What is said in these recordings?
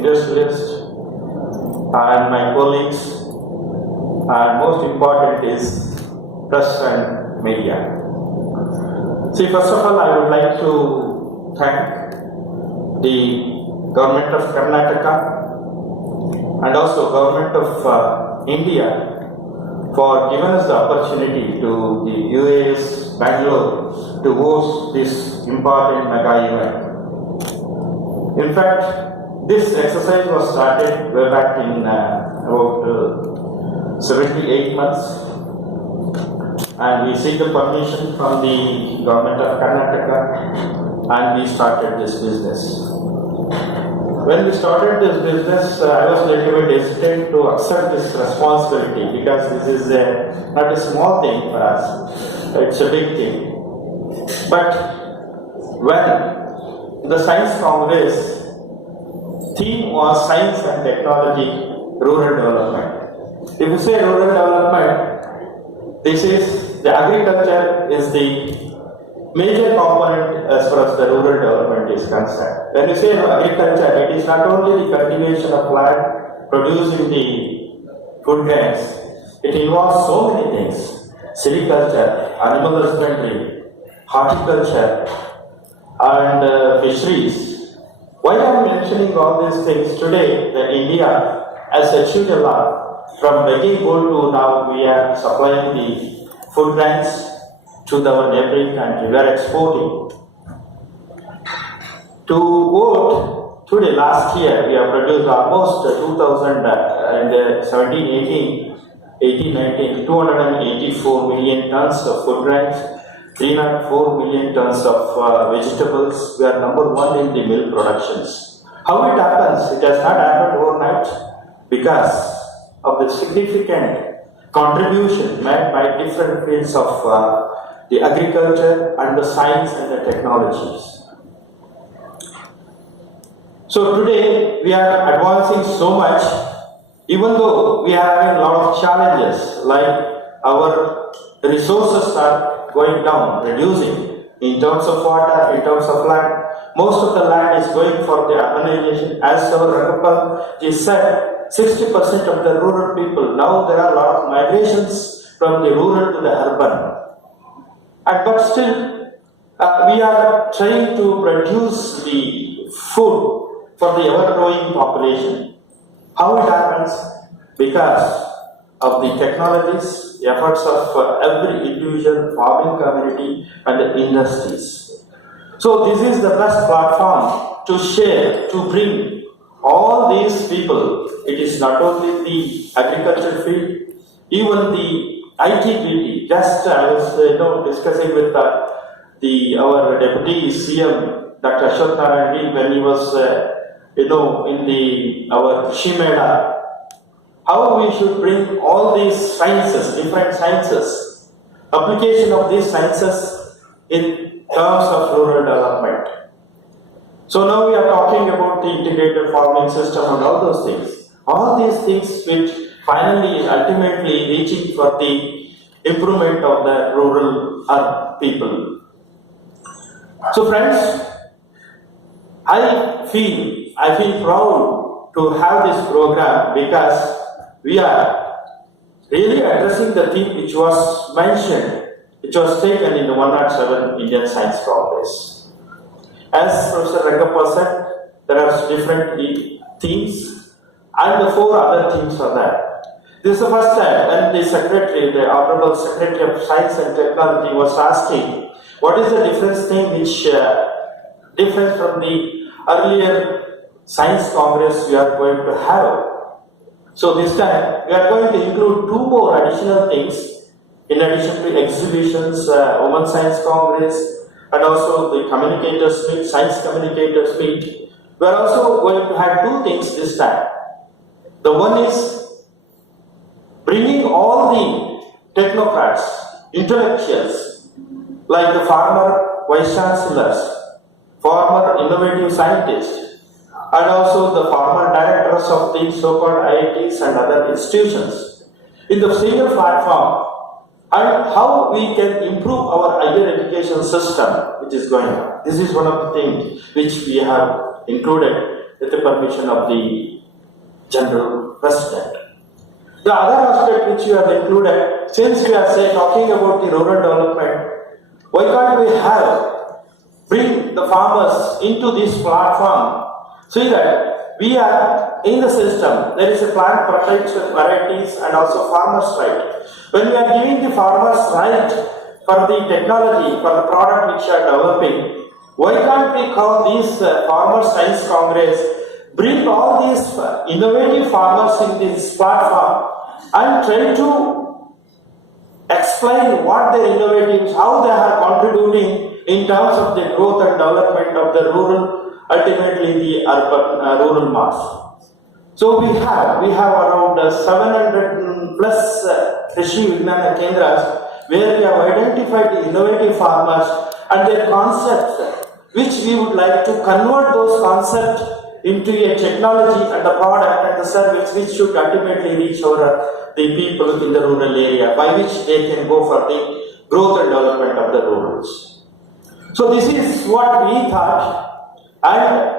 industrialists and my colleagues, and most important is press and media. See, first of all, I would like to thank the government of Karnataka and also government of India for giving us the opportunity to the UAS Bangalore to host this important mega event. In fact, this exercise was started way back in about 78 months, and we seek the permission from the government of Karnataka and we started this business. When we started this business, I was a little bit hesitant to accept this responsibility because this is not a small thing for us, it's a big thing. But when the Science Congress theme was Science and Technology, Rural Development. If you say rural development, this is the agriculture is the major component as far as the rural development is concerned. When you say agriculture, it is not only the cultivation of land, producing the food grains, it involves so many things. Silviculture, animal husbandry, horticulture, and fisheries. Why I am mentioning all these things today? That India has achieved a lot. From begging gold to now we are supplying the food grains to our neighboring country. We are exporting. To vote today, last year we have produced almost 2017, 18, 19, 284 million tons of food grains, 304 million tons of vegetables. We are number one in the milk productions. How it happens? It has not happened overnight because of the significant contribution made by different fields of the agriculture and the science and the technologies. So today we are advancing so much, even though we are having a lot of challenges, like our resources are going down, reducing in terms of water, in terms of land. Most of the land is going for the urbanization. As our Raghupa said, 60% of the rural people, now there are a lot of migrations from the rural to the urban. But still, we are trying to produce the food for the ever-growing population. How it happens? Because of the technologies, the efforts of every individual farming community and the industries. So this is the best platform to share, to bring all these people. It is not only the agriculture field, even the ITBT. Just I was discussing with our deputy CM, Dr. Ashok Narayan, when he was in our Shimeda, how we should bring all these sciences, different sciences, application of these sciences in terms of rural development. So now we are talking about the integrated farming system and all those things. All these things which finally ultimately reaching for the improvement of the rural people. So friends, I feel proud to have this program because we are really addressing the theme which was mentioned, which was taken in the 107 Indian Science Congress. As Professor Rangappa said, there are different themes and the 4 other themes are there. This is the first time when the Honorable Secretary of Science and Technology was asking what is the difference thing which different from the earlier Science Congress we are going to have. So this time we are going to include 2 more additional things in addition to exhibitions, Women Science Congress and also the Communicators Meet, Science Communicators Meet. We are also going to have 2 things this time. The one is bringing all the technocrats, intellectuals, like the former Vice Chancellors, former innovative scientists, and also the former directors of the so-called IITs and other institutions in the single platform, and how we can improve our higher education system which is going on. This is one of the things which we have included with the permission of the General President. The other aspect which you have included, since we are talking about the rural development, why can't we bring the farmers into this platform so that we are in the system, there is a plant protection varieties and also farmers' right. When we are giving the farmers right for the technology, for the product which are developing, why can't we call these Farmer Science Congress, bring all these innovative farmers in this platform and try to explain what their innovatives, how they are contributing in terms of the growth and development of the rural, ultimately the urban rural mass. So we have around 700 plus Krishi Vignana Kendras where we have identified the innovative farmers and their concepts, which we would like to convert those concepts into a technology and a product and a service which should ultimately reach the people in the rural area, by which they can go for the growth and development of the rurals. So this is what we thought, and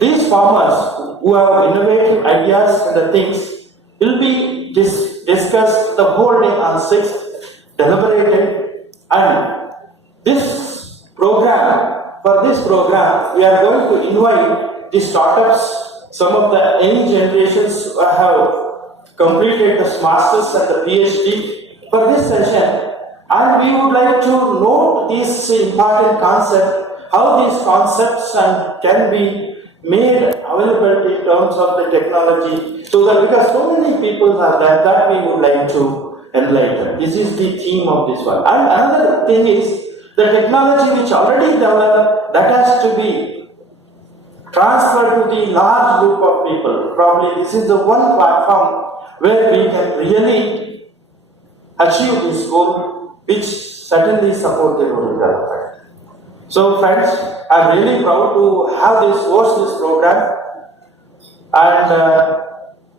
these farmers who have innovative ideas and the things will be discussed the whole day on 6th, deliberated, and for this program, we are going to invite the startups, some of the young generations who have completed the masters and the PhD for this session, and we would like to note this important concept, how these concepts can be made available in terms of the technology, so that because so many people are there that we would like to enlighten. This is the theme of this one. And another thing is the technology which already developed, that has to be transferred to the large group of people. Probably this is the one platform where we can really achieve this goal, which certainly support the rural development. So friends, I am really proud to have host this program, and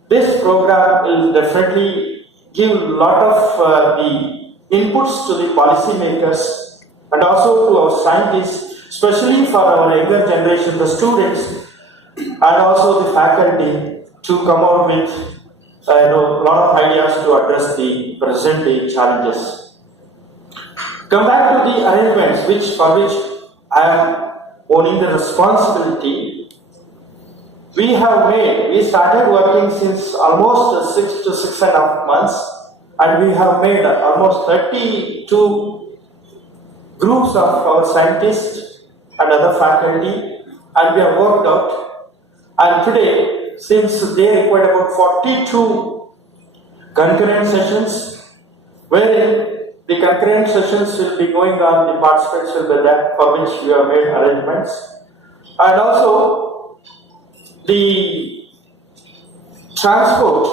this program will definitely give a lot of the inputs to the policymakers and also to our scientists, especially for our younger generation, the students, and also the faculty, to come out with a lot of ideas to address the present day challenges. Come back to the arrangements for which I am owning the responsibility. We started working since almost 6 to 6.5 months, and we have made almost 32 groups of our scientists and other faculty, and we have worked out. And today, since they required about 42 concurrent sessions, wherein the concurrent sessions will be going on, the participants will be there, for which we have made arrangements. And also, the transport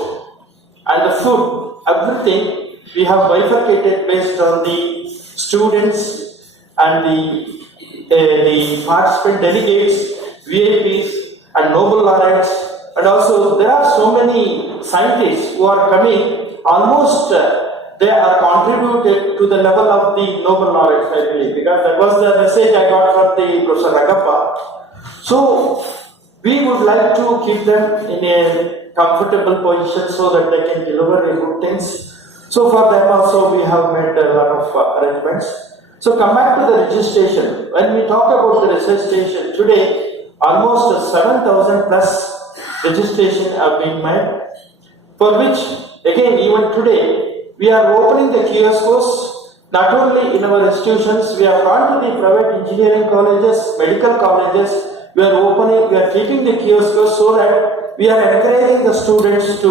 and the food, everything, we have bifurcated based on the students and the participant delegates, VIPs and Nobel laureates, and also there are so many scientists who are coming, almost they are contributed to the level of the Nobel laureates, I believe, because that was the message I got from the Professor Ragappa. So we would like to keep them in a comfortable position so that they can deliver a good things. So for them also we have made a lot of arrangements. So come back to the registration. When we talk about the registration today, almost 7,000 plus registration have been made, for which again even today we are opening the kiosks not only in our institutions. We have gone to the private engineering colleges, medical colleges. We are keeping the kiosks so that we are encouraging the students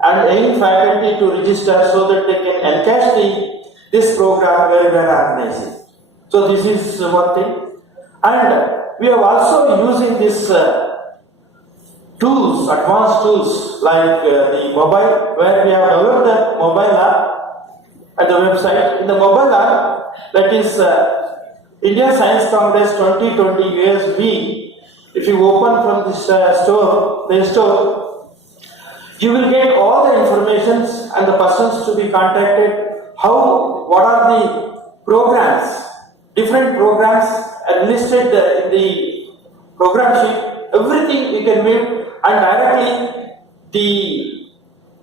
and any faculty to register so that they can encash this program where we are organizing. So this is one thing. And we are also using these tools, advanced tools like the mobile, where we have developed a mobile app at the website. In the mobile app, that is Indian Science Congress 2020 USB. If you open from this Play Store, you will get all the informations and the persons to be contacted. What are the programs? Different programs are listed in the program sheet, everything we can make, and directly the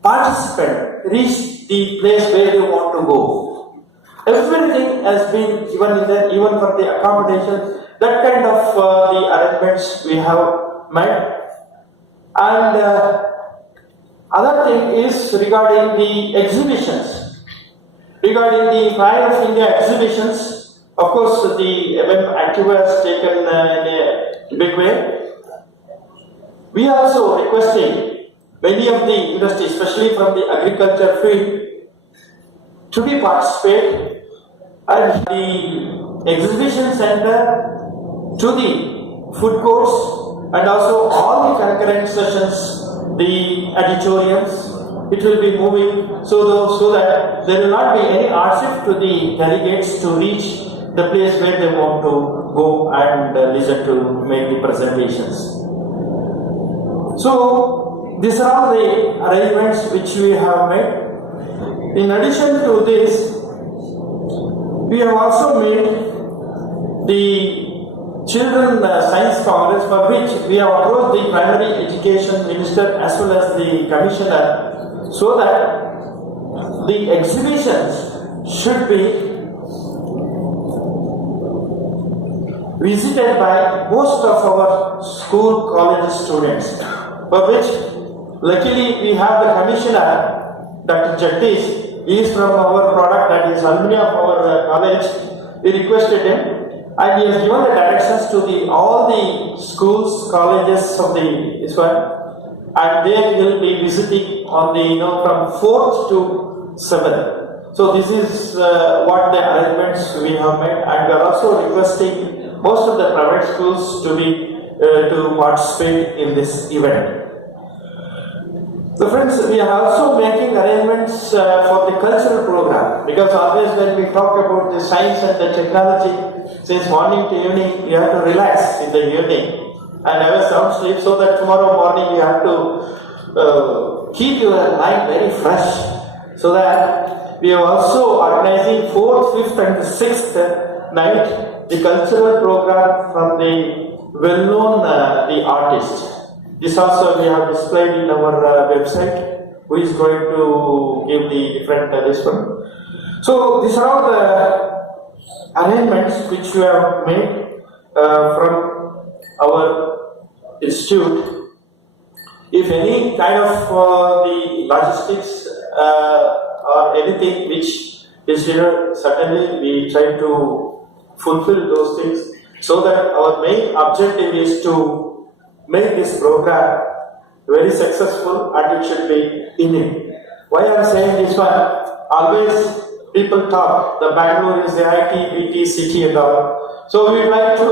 participant reach the place where they want to go. Everything has been given in there, even for the accommodation. That kind of the arrangements we have made. And other thing is regarding the exhibitions. Regarding the Pride of India exhibitions, of course, the event active has taken in a big way. We are also requesting many of the industries, especially from the agriculture field, to be participate at the exhibition center, to the food courts, and also all the concurrent sessions, the auditoriums. It will be moving so that there will not be any hardship to the delegates to reach the place where they want to go and listen to make the presentations. So these are all the arrangements which we have made. In addition to this, we have also made the Children Science Congress, for which we have approached the Primary Education Minister as well as the Commissioner, so that the exhibitions should be visited by most of our school college students, for which luckily we have the Commissioner, Dr. Jagdish. He is from our product, that is alumni of our college. We requested him, and he has given the directions to all the schools, colleges of this one, and they will be visiting on the from 4th to 7th. So this is what the arrangements we have made, and we are also requesting most of the private schools to participate in this event. So friends, we are also making arrangements for the cultural program, because always when we talk about the science and the technology, since morning to evening, you have to relax in the evening and have a sound sleep, so that tomorrow morning you have to keep your mind very fresh. So that we are also organizing 4th, 5th and 6th night the cultural program from the well-known the artist. This also we have displayed in our website, who is going to give the different this one. So these are all the arrangements which we have made from our institute. If any kind of the logistics or anything which is here, certainly we try to fulfill those things, so that our main objective is to make this program very successful, and it should be in it. Why I am saying this one? Always people talk, the Bangalore is the IT, BT city and all. So we would like to,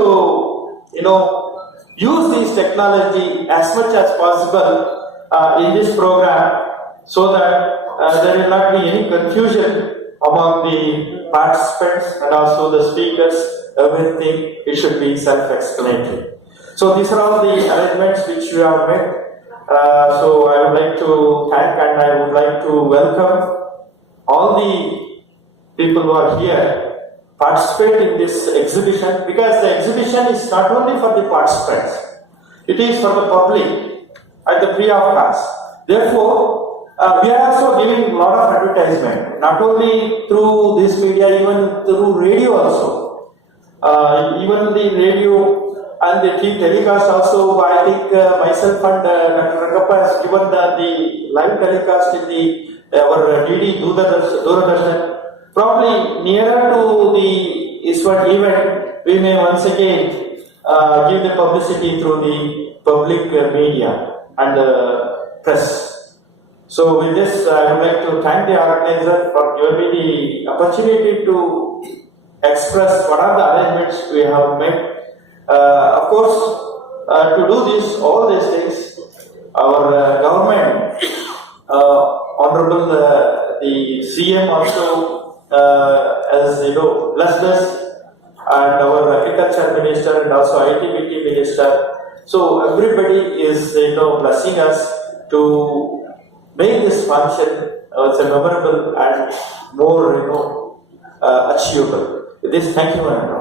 use this technology as much as possible in this program, so that there will not be any confusion among the participants and also the speakers. Everything, it should be self-explanatory. So these are all the arrangements which we have made. So I would like to thank, and I would like to welcome all the people who are here participate in this exhibition, because the exhibition is not only for the participants, it is for the public at the free of cost. Therefore, we are also giving a lot of advertisement, not only through this media, even through radio also. Even the radio and the TV telecast also, I think myself and Dr. Rangappa has given the live telecast in our DD Doordarshan. Probably nearer to the ISWAT event, we may once again give the publicity through the public media and the press. So with this, I would like to thank the organizer for giving me the opportunity to express what are the arrangements we have made. Of course, to do all these things, our government, Honorable the CM also has blessed us, and our Agriculture Minister and also ITBT Minister. So everybody is blessing us to make this function a memorable and more achievable. With this, thank you very much.